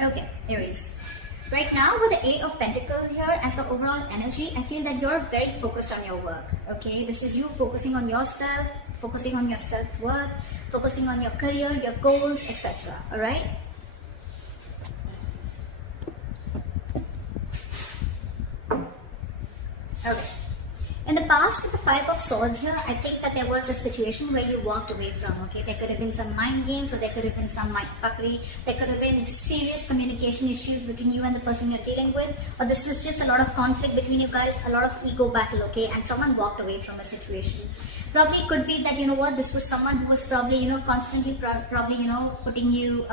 Okay, Aries. Right now with the Eight of Pentacles here as the overall energy, I feel that you're very focused on your work. Okay, this is you focusing on yourself, focusing on your self-worth, focusing on your career, your goals, etc. Alright? Okay. In the past, with the Five of Swords here, I think that there was a situation where you walked away from, okay? There could have been some mind games, or there could have been some mind fuckery. There could have been serious communication issues between you and the person you're dealing with, or this was just a lot of conflict between you guys, a lot of ego battle, okay? And someone walked away from a situation. Probably could be that, you know what, this was someone who was probably, you know, constantly probably, you know, putting you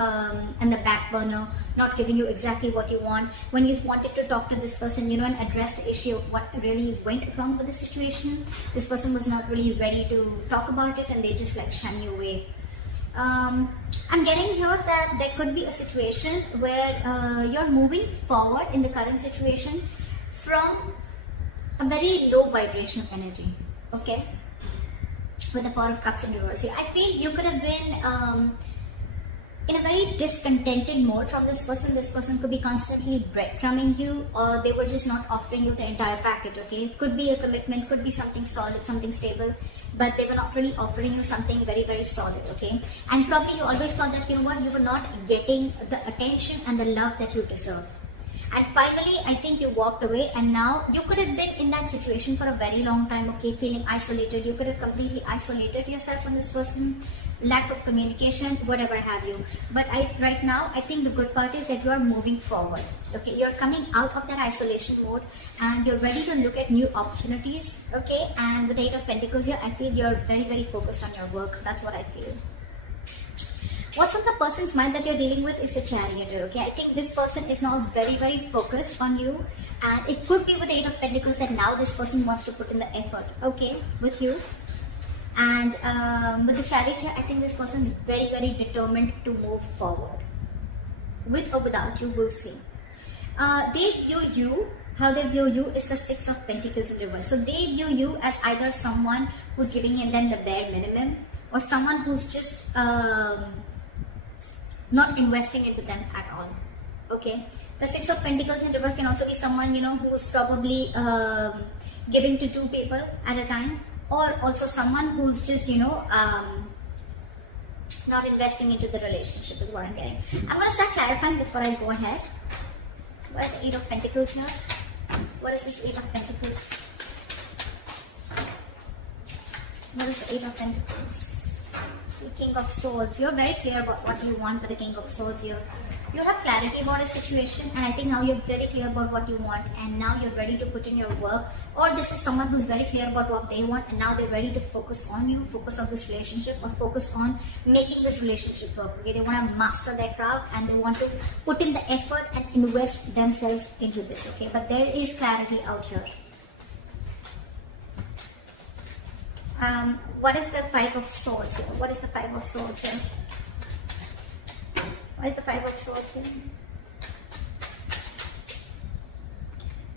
in the back burner, not giving you exactly what you want. When you wanted to talk to this person, you know, and address the issue of what really went wrong with the situation, this person was not really ready to talk about it, and they just like shun you away. I'm getting here that there could be a situation where you're moving forward in the current situation from a very low vibration of energy, okay? With the Four of Cups in reverse here, I feel you could have been in a very discontented mode from this person. This person could be constantly breadcrumbing you, or they were just not offering you the entire package, okay? It could be a commitment, could be something solid, something stable, but they were not really offering you something very, very solid, okay? And probably you always thought that, you know what, you were not getting the attention and the love that you deserve. And finally, I think you walked away, and now you could have been in that situation for a very long time, okay, feeling isolated. You could have completely isolated yourself from this person, lack of communication, whatever have you. But right now, I think the good part is that you are moving forward, okay? You're coming out of that isolation mode, and you're ready to look at new opportunities, okay? And with the Eight of Pentacles here, I feel you're very, very focused on your work. That's what I feel. What's on the person's mind that you're dealing with is the Chariot, okay? I think this person is now very, very focused on you, and it could be with the Eight of Pentacles that now this person wants to put in the effort, okay, with you. And with the Chariot here, I think this person is very, very determined to move forward. With or without you, we'll see. They view you, how they view you is the Six of Pentacles in reverse. So they view you as either someone who's giving them the bare minimum, or someone who's just not investing into them at all, okay? The Six of Pentacles in reverse can also be someone, you know, who's probably giving to two people at a time, or also someone who's just, you know, not investing into the relationship is what I'm getting. I'm going to start clarifying before I go ahead. What is the Eight of Pentacles here? What is this Eight of Pentacles? What is the Eight of Pentacles? King of Swords. You're very clear about what you want with the King of Swords here. You have clarity about a situation, and I think now you're very clear about what you want, and now you're ready to put in your work. Or this is someone who's very clear about what they want, and now they're ready to focus on you, focus on this relationship, or focus on making this relationship work, okay? They want to master their craft, and they want to put in the effort and invest themselves into this, okay? But there is clarity out here. What is the Five of Swords here? What is the Five of Swords here? What is the Five of Swords here?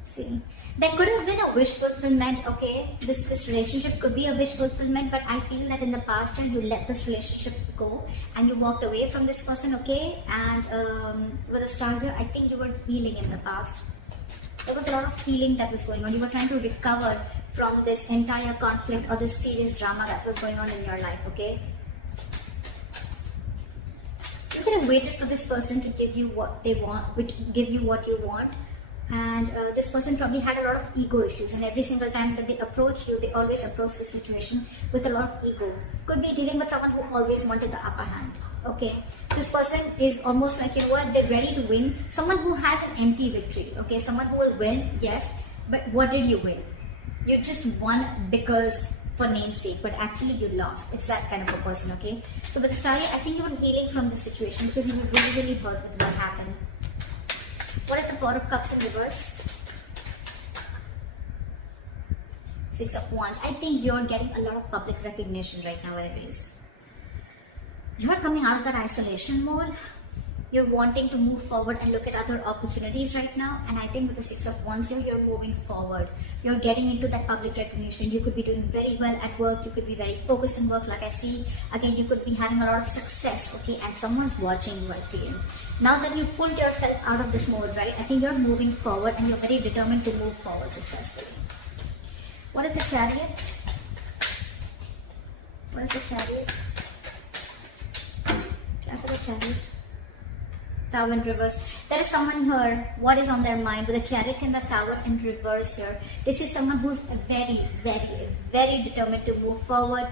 See, there could have been a wish fulfillment, okay? This relationship could be a wish fulfillment, but I feel that in the past you let this relationship go and you walked away from this person, okay? And with a star here, I think you were healing in the past. There was a lot of healing that was going on. You were trying to recover from this entire conflict or this serious drama that was going on in your life, okay? You could have waited for this person to give you what they want, give you what you want. And this person probably had a lot of ego issues, and every single time that they approach you, they always approach the situation with a lot of ego. Could be dealing with someone who always wanted the upper hand, okay? This person is almost like, you know what, they're ready to win. Someone who has an empty victory, okay? Someone who will win, yes, but what did you win? You just won because for namesake, but actually you lost. It's that kind of a person, okay? So with Starry, I think you were healing from this situation because you were really, really hurt with what happened. What is the Four of Cups in reverse? Six of Wands. I think you're getting a lot of public recognition right now, Aries. You're coming out of that isolation mode, You're wanting to move forward and look at other opportunities right now. And I think with the Six of Wands here, you're moving forward. You're getting into that public recognition. You could be doing very well at work. You could be very focused in work, like I see. Again, you could be having a lot of success, okay? And someone's watching you, I feel. Now that you've pulled yourself out of this mode, right? I think you're moving forward and you're very determined to move forward successfully. What is the Chariot? What is the Chariot? Try for the Chariot. Tower in reverse. There is someone here, what is on their mind with the Chariot and the Tower in reverse here. This is someone who's very, very, very determined to move forward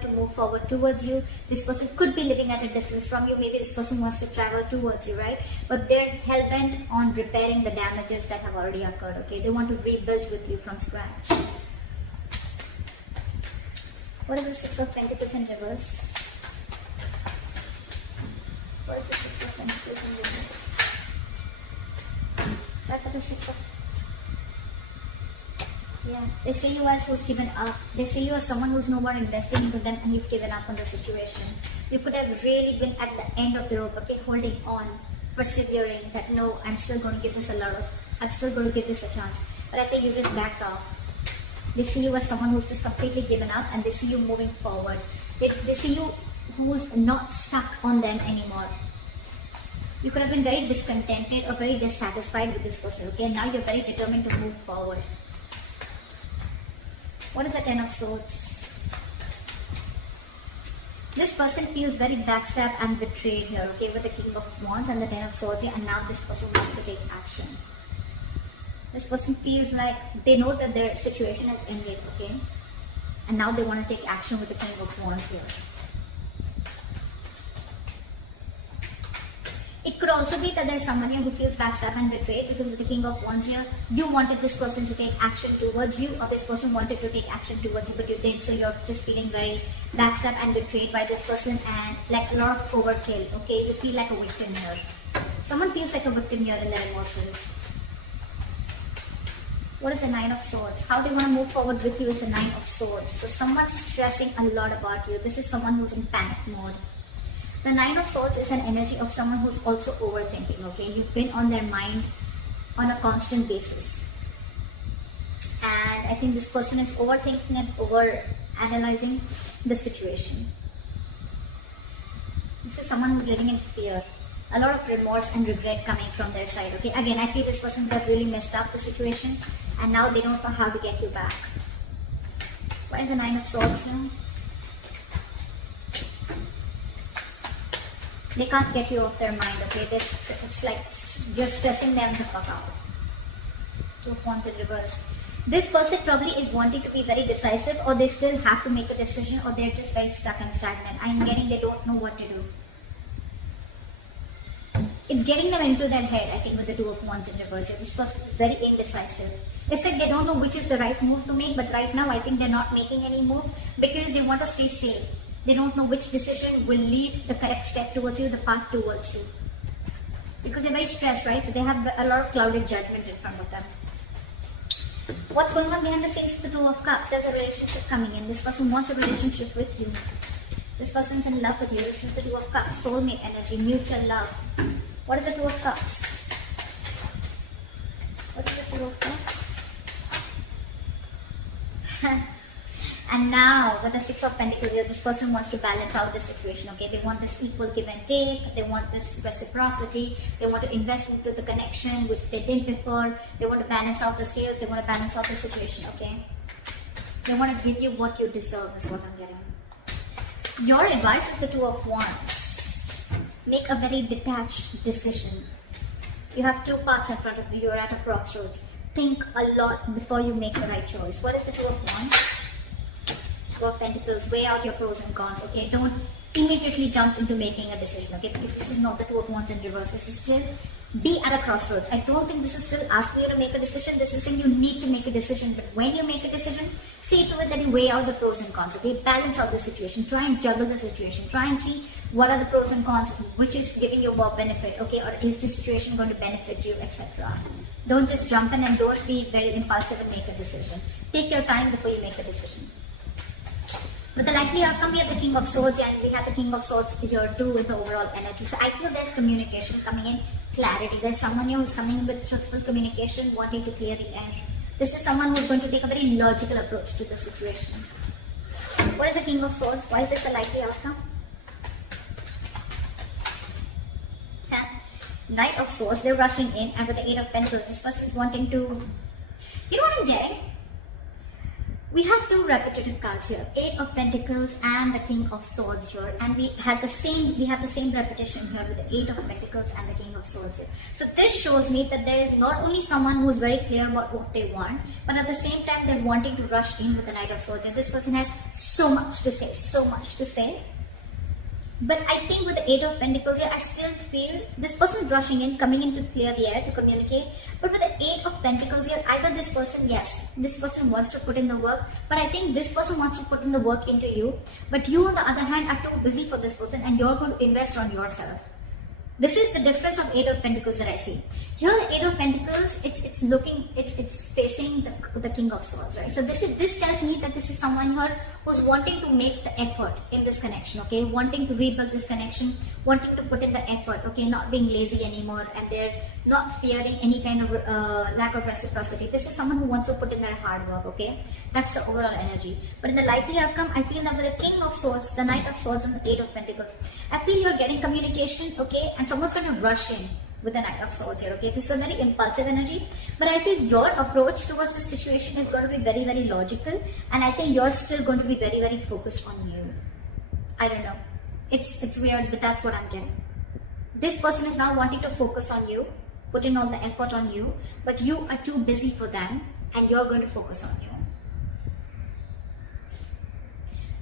towards you. This person could be living at a distance from you. Maybe this person wants to travel towards you, right? But they're hell-bent on repairing the damages that have already occurred, okay? They want to rebuild with you from scratch. What is the Six of Pentacles in reverse? What is the Six of Pentacles in reverse? Back at the Six of... Yeah, they see you as who's given up. They see you as someone who's no more investing into them and you've given up on the situation. You could have really been at the end of the rope, okay, holding on, persevering, that no, I'm still going to give this I'm still going to give this a chance. But I think you just backed off. They see you as someone who's just completely given up and they see you moving forward. They see you who's not stuck on them anymore. You could have been very discontented or very dissatisfied with this person, okay? Now you're very determined to move forward. What is the Ten of Swords? This person feels very backstabbed and betrayed here, okay? With the King of Wands and the Ten of Swords here, and now this person wants to take action. This person feels like they know that their situation has ended, okay? And now they want to take action with the King of Wands here. It could also be that there's someone here who feels backstabbed and betrayed, because with the King of Wands here, you wanted this person to take action towards you, or this person wanted to take action towards you, but you didn't. So you're just feeling very backstabbed and betrayed by this person, and like a lot of overkill, okay? You feel like a victim here. Someone feels like a victim here in their emotions. What is the Nine of Swords? How they want to move forward with you is the Nine of Swords. So someone's stressing a lot about you. This is someone who's in panic mode. The Nine of Swords is an energy of someone who's also overthinking, okay? You've been on their mind on a constant basis. And I think this person is overthinking and over-analyzing the situation. This is someone who's living in fear. A lot of remorse and regret coming from their side, okay? Again, I feel this person would have really messed up the situation and now they don't know how to get you back. What is the Nine of Swords here? They can't get you off their mind, okay? It's like you're stressing them the fuck out. Two of Wands in reverse. This person probably is wanting to be very decisive, or they still have to make a decision, or they're just very stuck and stagnant. I'm getting they don't know what to do. It's getting them into their head, I think, with the Two of Wands in reverse. This person is very indecisive. It's like they don't know which is the right move to make, but right now I think they're not making any move because they want to stay safe. They don't know which decision will lead the correct step towards you, the path towards you. Because they're very stressed, right? So they have a lot of clouded judgment in front of them. What's going on behind the scenes is the Two of Cups. There's a relationship coming in. This person wants a relationship with you. This person's in love with you. This is the Two of Cups. Soulmate energy, mutual love. What is the Two of Cups? What is the Two of Cups? And now, with the Six of Pentacles here, this person wants to balance out the situation, okay? They want this equal give and take. They want this reciprocity. They want to invest into the connection, which they didn't before. They want to balance out the scales. They want to balance out the situation, okay? They want to give you what you deserve, is what I'm getting. Your advice is the Two of Wands. Make a very detached decision. You have two paths in front of you. You're at a crossroads. Think a lot before you make the right choice. What is the Two of Wands? Two of Pentacles. Weigh out your pros and cons, okay? Don't immediately jump into making a decision, okay? Because this is not the Two of Wands in reverse. This is still be at a crossroads. I don't think this is still asking you to make a decision. This is saying you need to make a decision. But when you make a decision, see to it that you weigh out the pros and cons, okay? Balance out the situation. Try and juggle the situation. Try and see what are the pros and cons, which is giving you more benefit, okay? Or is the situation going to benefit you, etc. Don't just jump in and don't be very impulsive and make a decision. Take your time before you make a decision. With the likely outcome, we have the King of Swords, and we have the King of Swords here too with the overall energy. So I feel there's communication coming in, clarity. There's someone here who's coming with truthful communication, wanting to clear the air. This is someone who's going to take a very logical approach to the situation. What is the King of Swords? Why is this a likely outcome? And Knight of Swords, they're rushing in, and with the Eight of Pentacles, this person is wanting to, you know what I'm getting? We have two repetitive cards here, Eight of Pentacles and the King of Swords here, and we have the same repetition here with the Eight of Pentacles and the King of Swords here. So this shows me that there is not only someone who is very clear about what they want, but at the same time they're wanting to rush in with the Knight of Swords. And this person has so much to say. But I think with the Eight of Pentacles here, I still feel this person is rushing in, coming in to clear the air, to communicate. But with the Eight of Pentacles here, either this person, yes, this person wants to put in the work, but I think this person wants to put in the work into you. But you, on the other hand, are too busy for this person, and you're going to invest on yourself. This is the difference of Eight of Pentacles that I see. Here, the Eight of Pentacles, it's facing the King of Swords, right? So this tells me that this is someone here who's wanting to make the effort in this connection, okay? Wanting to rebuild this connection, wanting to put in the effort, okay? Not being lazy anymore, and they're not fearing any kind of lack of reciprocity. This is someone who wants to put in their hard work, okay? That's the overall energy. But in the likely outcome, I feel that with the King of Swords, the Knight of Swords, and the Eight of Pentacles, I feel you're getting communication, okay? And someone's going to rush in with the Knight of Swords here, okay? This is a very impulsive energy, but I feel your approach towards this situation is going to be very, very logical, and I think you're still going to be very, very focused on you. I don't know. It's weird, but that's what I'm getting. This person is now wanting to focus on you, putting all the effort on you, but you are too busy for them, and you're going to focus on you.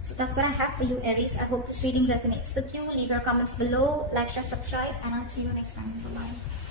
So that's what I have for you, Aries. I hope this reading resonates with you. Leave your comments below, like, share, subscribe, and I'll see you next time. Bye-bye.